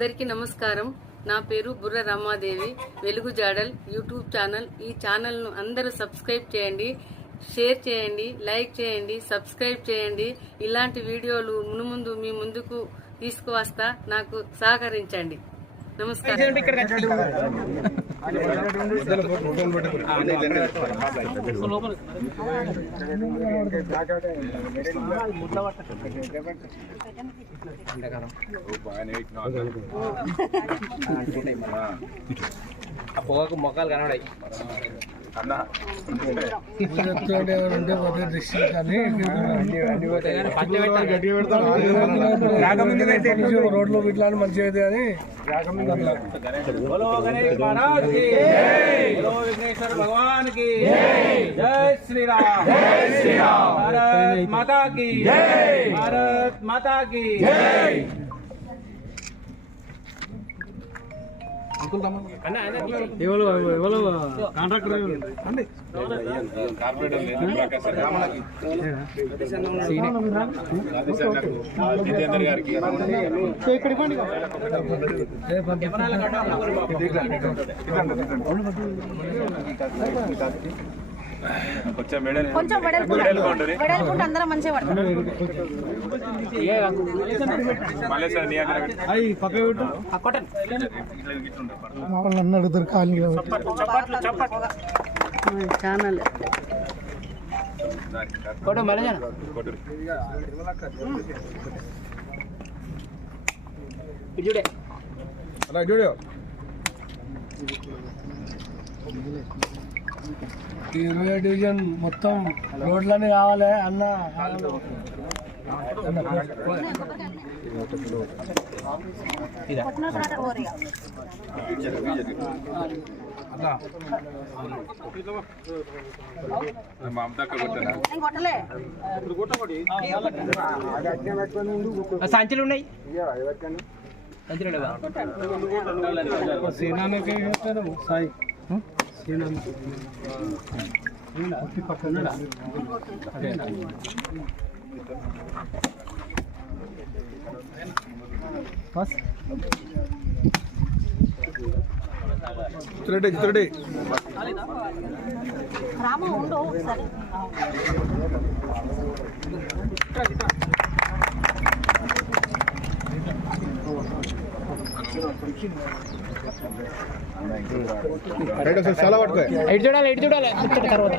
అందరికీ నమస్కారం. నా పేరు బుర్ర రమాదేవి. వెలుగు జాడల్ యూట్యూబ్ ఛానల్. ఈ ఛానల్ను అందరూ సబ్స్క్రైబ్ చేయండి, షేర్ చేయండి, లైక్ చేయండి, సబ్స్క్రైబ్ చేయండి. ఇలాంటి వీడియోలు మునుముందు మీ ముందుకు తీసుకువస్తా. నాకు సహకరించండి. నమస్కారం. పొగకు మొక్కలు కనబడాయి రోడ్లు ఇట్లా మంచిగా అయితే అని విఘ్నేశ్వర భగవాన్ కి జై శ్రీరామ్, భారత్ మాతా కి, భారత్ మాతా కి. కొంచెం వెడల్పుంటే అందరం మంచిగా వాళ్ళని అడుగుతారు ఖాళీ ఛానల్ చూడు 20 డివిజన్ మొత్తం రోడ్లన్నీ కావాలి అన్న. సంచులు ఉన్నాయి, సేనానికి సాయి పక్కన చిత్రడే రామ ఉండు ఒకసారి. చాలా పట్టుకో ఎటు చూడాలి తర్వాత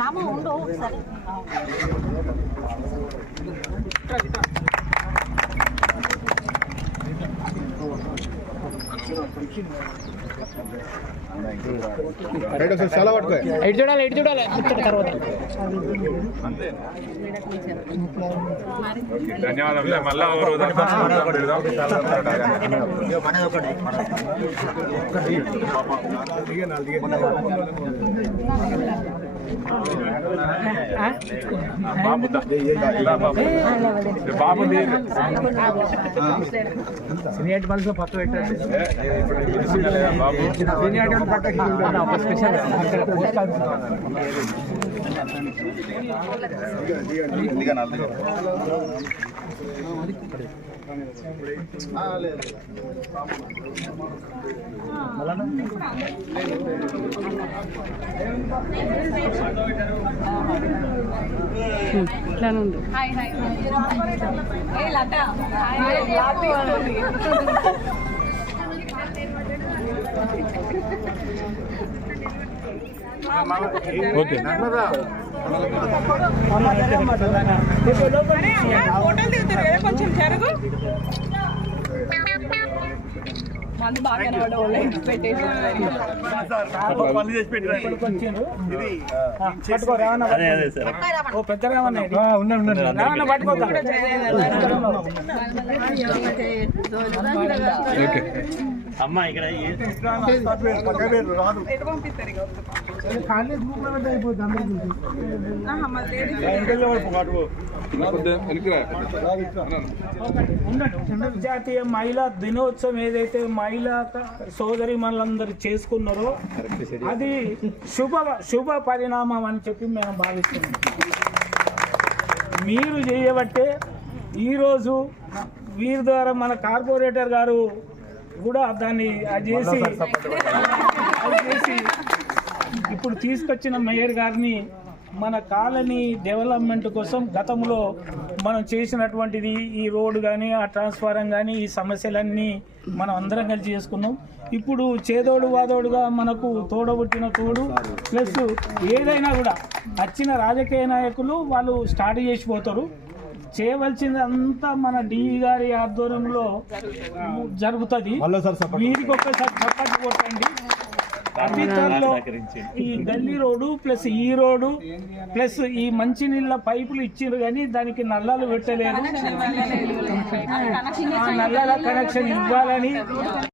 రామ ఉండు ఒకసారి. చాలా పట్టుకో ఎటు చూడాలి తర్వాత ధన్యవాదాలు. మళ్ళా బాబు సీనియర్ మనసులో పట్టు పెట్టండి. ఇట్లానుండు. ఓకే ఫోటోలు దిగుతారు కదా, కొంచెం జరుగు. మందు బాగా పెట్టేసి అమ్మా ఇక్కడ జాతీయ మహిళా దినోత్సవం ఏదైతే మహిళా సోదరి మనలందరూ చేసుకున్నారో అది శుభ పరిణామం అని చెప్పి మేము భావిస్తున్నాం. మీరు చేయబట్టే ఈరోజు వీరి ద్వారా మన కార్పొరేటర్ గారు కూడా దాన్ని అది చేసి ఇప్పుడు తీసుకొచ్చిన మేయర్ గారిని మన కాలనీ డెవలప్మెంట్ కోసం గతంలో మనం చేసినటువంటిది ఈ రోడ్డు కానీ ఆ ట్రాన్స్ఫారం కానీ ఈ సమస్యలన్నీ మనం అందరం కలిసి చేసుకున్నాం. ఇప్పుడు చేదోడు వాదోడుగా మనకు తోడబుట్టిన తోడు ప్లస్ ఏదైనా కూడా వచ్చిన రాజకీయ నాయకులు వాళ్ళు స్టార్ట్ చేసిపోతారు. చేయవలసింది అంతా మన డిఈ గారి ఆధ్వర్యంలో జరుగుతుంది. వీరికి ఒక్కసారి చప్పట్లు కొట్టండి. అతి త్వరలో ఈ గల్లీ రోడ్డు ప్లస్ ఈ రోడ్డు ప్లస్ ఈ మంచినీళ్ళ పైపులు ఇచ్చారు కానీ దానికి నల్లాలు పెట్టలేదు. నల్లాల కనెక్షన్ ఇవ్వాలని